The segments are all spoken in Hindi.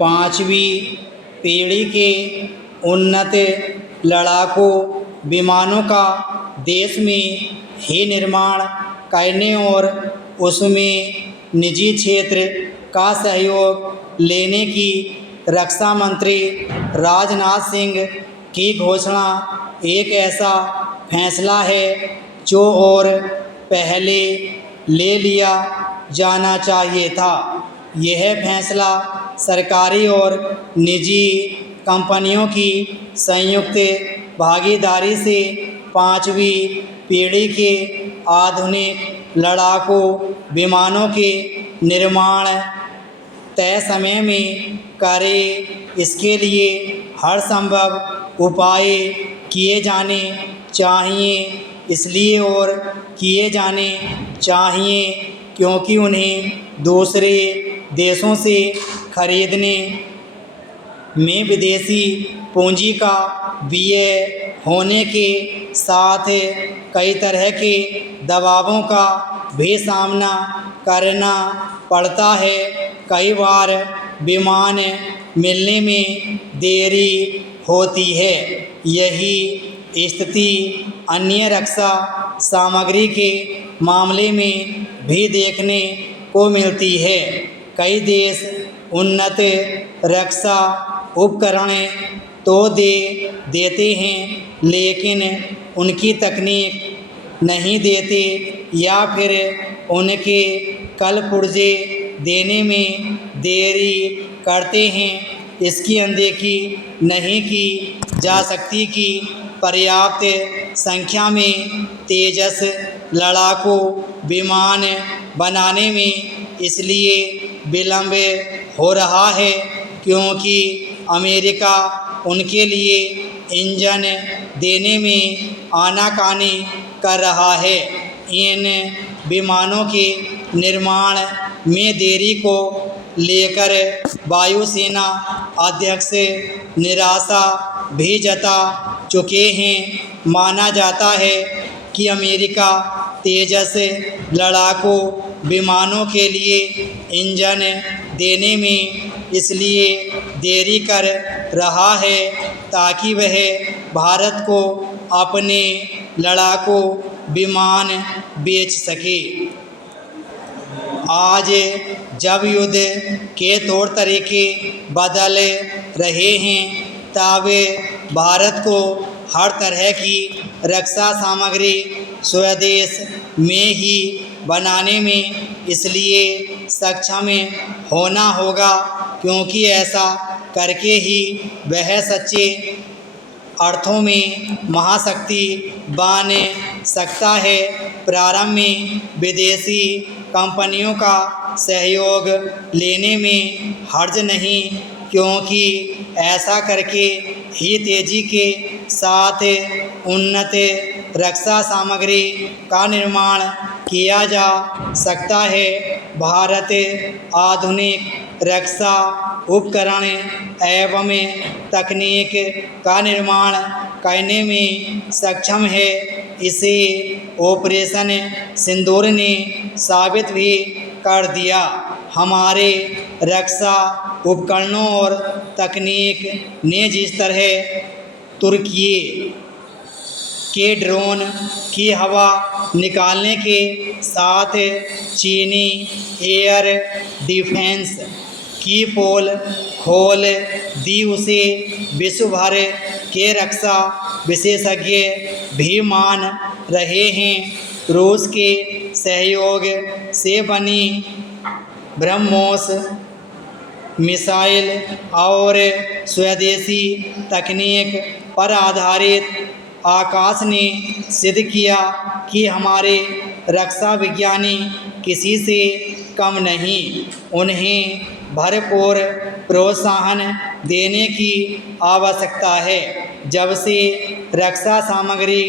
5वीं पीढ़ी के उन्नत लड़ाकू विमानों का देश में ही निर्माण करने और उसमें निजी क्षेत्र का सहयोग लेने की रक्षा मंत्री राजनाथ सिंह की घोषणा एक ऐसा फैसला है जो और पहले ले लिया जाना चाहिए था। यह फैसला सरकारी और निजी कंपनियों की संयुक्त भागीदारी से 5वीं पीढ़ी के आधुनिक लड़ाकू विमानों के निर्माण तय समय में करे, इसके लिए हर संभव उपाय किए जाने चाहिए। इसलिए और किए जाने चाहिए क्योंकि उन्हें दूसरे देशों से खरीदने में विदेशी पूंजी का व्यय होने के साथ कई तरह के दबावों का भी सामना करना पड़ता है। कई बार विमान मिलने में देरी होती है। यही स्थिति अन्य रक्षा सामग्री के मामले में भी देखने को मिलती है। कई देश उन्नत रक्षा उपकरण तो देते हैं लेकिन उनकी तकनीक नहीं देते या फिर उनके कल पुर्जे देने में देरी करते हैं। इसकी अनदेखी नहीं की जा सकती कि पर्याप्त संख्या में तेजस लड़ाकू विमान बनाने में इसलिए विलंब हो रहा है क्योंकि अमेरिका उनके लिए इंजन देने में आनाकानी कर रहा है। इन विमानों के निर्माण में देरी को लेकर वायुसेना अध्यक्ष निराशा भी जता चुके हैं। माना जाता है कि अमेरिका तेजस लड़ाकू विमानों के लिए इंजन देने में इसलिए देरी कर रहा है ताकि वह भारत को अपने लड़ाकू विमान बेच सके। आज जब युद्ध के तौर तरीके बदल रहे हैं तब भारत को हर तरह की रक्षा सामग्री स्वदेश में ही बनाने में इसलिए सक्षम होना होगा क्योंकि ऐसा करके ही वह सच्चे अर्थों में महाशक्ति बन सकता है। प्रारंभ में विदेशी कंपनियों का सहयोग लेने में हर्ज नहीं क्योंकि ऐसा करके ही तेजी के साथ उन्नत रक्षा सामग्री का निर्माण किया जा सकता है। भारत आधुनिक रक्षा उपकरण एवं तकनीक का निर्माण करने में सक्षम है। इसे ऑपरेशन सिंदूर ने साबित भी कर दिया। हमारे रक्षा उपकरणों और तकनीक ने जिस तरह तुर्की के ड्रोन की हवा निकालने के साथ चीनी एयर डिफेंस की पोल खोल दी, उसे विश्व भर के रक्षा विशेषज्ञ भी मान रहे हैं। रूस के सहयोग से बनी ब्रह्मोस मिसाइल और स्वदेशी तकनीक पर आधारित आकाश ने सिद्ध किया कि हमारे रक्षा विज्ञानी किसी से कम नहीं। उन्हें भरपूर प्रोत्साहन देने की आवश्यकता है। जब से रक्षा सामग्री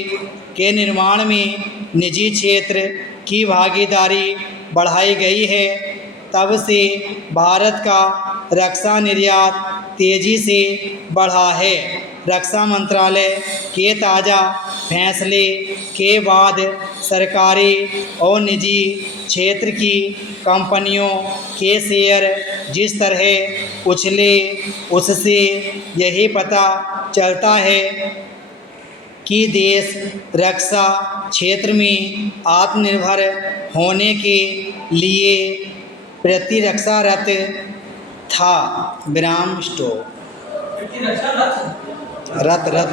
के निर्माण में निजी क्षेत्र की भागीदारी बढ़ाई गई है तब से भारत का रक्षा निर्यात तेजी से बढ़ा है। रक्षा मंत्रालय के ताज़ा फैसले के बाद सरकारी और निजी क्षेत्र की कंपनियों के शेयर जिस तरह उछले उससे यही पता चलता है कि देश रक्षा क्षेत्र में आत्मनिर्भर होने के लिए प्रतिरक्षारत था। विराम स्टॉप। रत रत